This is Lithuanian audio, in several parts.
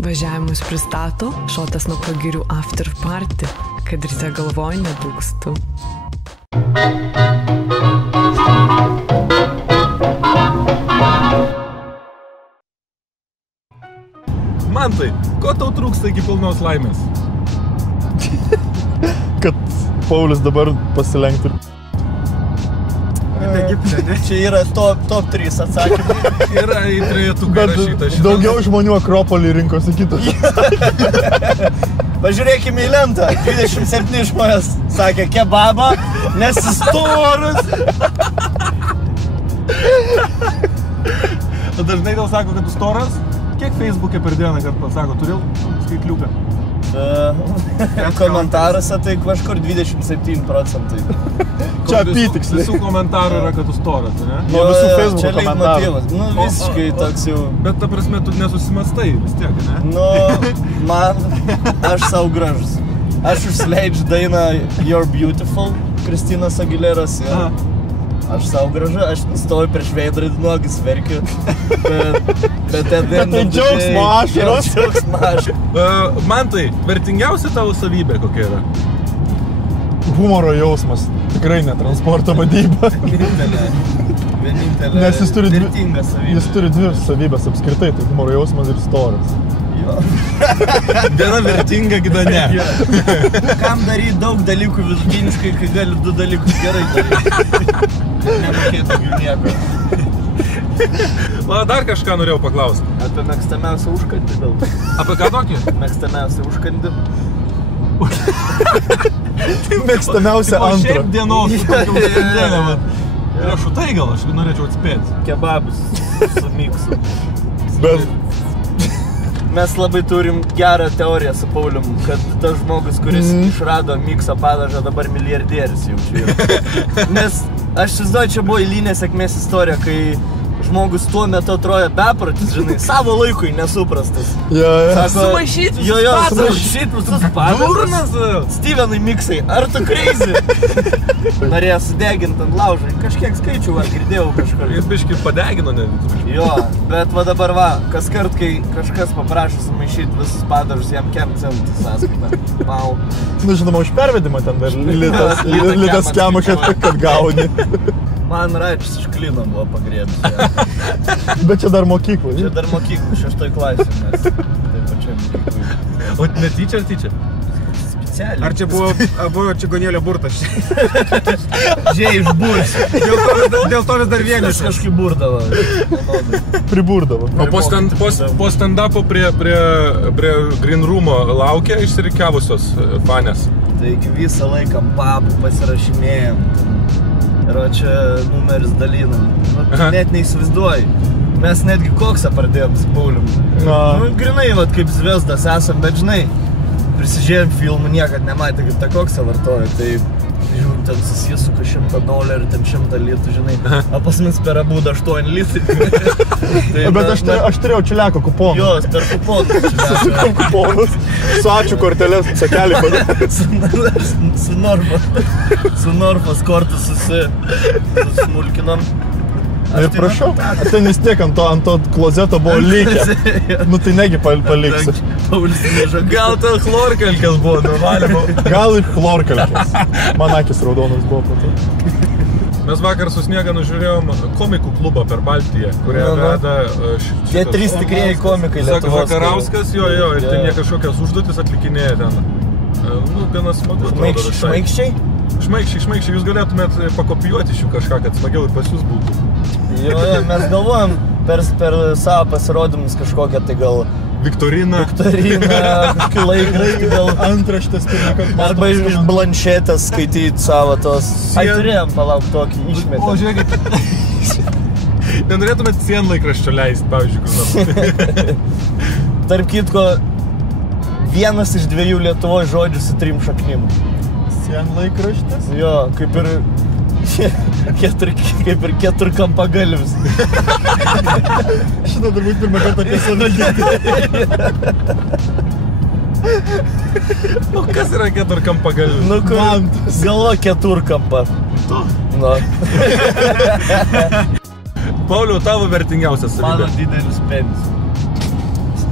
Važiavimus pristato Šotas nuo pagirių after party, kad ryte galvoj nebūkstu. Mantai, ko tau trūksta iki pilnos laimės? Kad Paulius dabar pasilenktų. Čia yra top 3 atsakymai. Yra į trejetuką rašyta šitą. Daugiau žmonių Akropolį rinkosi kitus. Pažiūrėkime į lentą. 27 žmonės sakė kebabą, nes jis storus. Dažnai tau sako, kad tu storas? Kiek Facebook'e per dieną, kad pasako, turėjau skaitliuką? Komentaruose tai kažkur 27%. Čia apytiksliai. Visų komentarų yra, kad tu storas, ne? Nuo visų Facebook'o čia komentarų. Nu, visiškai toks jau... Bet ta prasme, tu nesusimastai vis tiek, ne? Nu, man, aš savo gražus. Aš užsileidžiu dainą You're Beautiful, Kristinos Aguileros. Aš savo gražu, aš stoju prieš veidrodį nuogis verkiu. Bet Tai džiaugsmo ašaros. Džiaugsmo ašaros. Mantai, vertingiausia tavo savybė kokia yra? Humoro jausmas. Tikrai ne transporto vadyba. Vienintelė Nes jis turi vertinga savybė. Jis turi 2 savybės apskritai, tai humoro jausmas ir storas. Viena vertinga, kita ne. Kam daryti daug dalykų vidutiniškai, kai gali 2 dalykus gerai daryti? Nemokėtų jų nieko. Va, dar kažką norėjau paklausti. Apie mėgstamiausią užkandį gal. Apie ką tokį? Mėgstamiausią užkandį. Mėgstamiausia antra. Šiaip dienos dieną, va. Riešutai gal, aš norėčiau atspėti. Kebabus su miksu. Bet Mes labai turim gerą teoriją su Paulium, kad tas žmogus, kuris išrado mikso padažą, dabar milijardierius jau čia yra. Nes aš įsivaizduoju, čia buvo eilinė sėkmės istorija, kai žmogus tuo metu atrodo beprotis, žinai, savo laikui nesuprastas. Sumaišyt visus sumaišyt visus padažus. Stevenai miksai, ar tu crazy? Norėjo sudegint ant laužai, kažkiek skaičių ar girdėjau kažkur. Jis biškį padegino, ne? Jo, bet va dabar va, kas kart, kai kažkas paprašo sumaišyt visus padažus, jam kem centų sąskaitą. Mau. Nu, žinoma, už pervedimą ten dar litas kemą, kad gauni. Man Raičius iš Klino buvo pagriebęs. Bet čia dar mokyklų. Čia dar mokyklų, 6 klasė, nes taip pačiam mokyklui. O netyčia ar tyčia? Specialiai. Ar čia buvo čigonėlio burtas? Žiai išburs. Dėl to vis dar vienas. Kažkaip burdavo. Priburdavo. O po stand-upo prie Green Room'o laukia išsirikiavusios fanės? Taigi visą laiką papų pasirašinėjom. Ir o čia numeris dalinam. Net neįsivaizduoju. Mes netgi koksą pradėjom su Paulium. Nu, grinai, vat, kaip zvezdas esam, bet žinai, prisižiūrėjom filmų, niekad nematė, kaip tą koksą vartoja. Tai žiūrim, ten susisuka $100, ten 100 litų, žinai. O pas mums per abudą 8 litai. Bet aš turėjau čiliako kuponus. Jo, per kuponus. Kuponus. Su ačiū kortelės, sakelį padė. Su Norfos kortų susmulkinom. Ir prašau, ten vis tiek ant to klozeto buvo lygia. Nu tai negi paliksiu. Paulius neža. Gal ten chlorkalkės buvo, nuvalymo. Gal ir chlorkalkės. Man akis raudonas buvo po to. Mes vakar su Sniega nužiūrėjom komikų klubą per Baltiją, kurie veda... Tie 3 tikrieji komikai Lietuvos. Zakarauskas, jo, ir ten jie kažkokias užduotis atlikinėja ten. Nu, gana smagu. Šmaikščiai? Šmaikščiai, jūs galėtumėt pakopijuoti iš jų kažką, kad smagiau ir pas jūs būtų. Jo, mes galvojam per savo pasirodymus kažkokią tai gal... Viktorina, kažkokį laikraštį gal... Antraštės pirmą kartą. Arba iš blanšetės skaityti savo tos... Ai, turėjom palauk tokį išmetę. O, žiūrėkit. Nenorėtumėt sienlaikraščio leisti, pavyzdžiui, kur nors. Tarp kitko, vienas iš 2 Lietuvos žodžių su 3 šaknim. Sienlaikraštis? Jo, kaip ir keturkampagalvis. Šitą turbūt pirmą kartą apie save girdėjau. O kas yra keturkampagalvis? Nu, galvo keturkampa. Nu. Pauliau, tavo vertingiausias savybė? Mano didelis penis.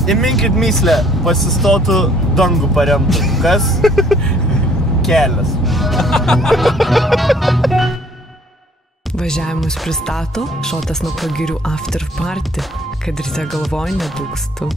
Įminkit myslę, pasistotų dangų paremtų. Kas? Kelias. Važiavimus pristato Šotas nuo pagirių after party, kad ryte galvoj nedūkstų.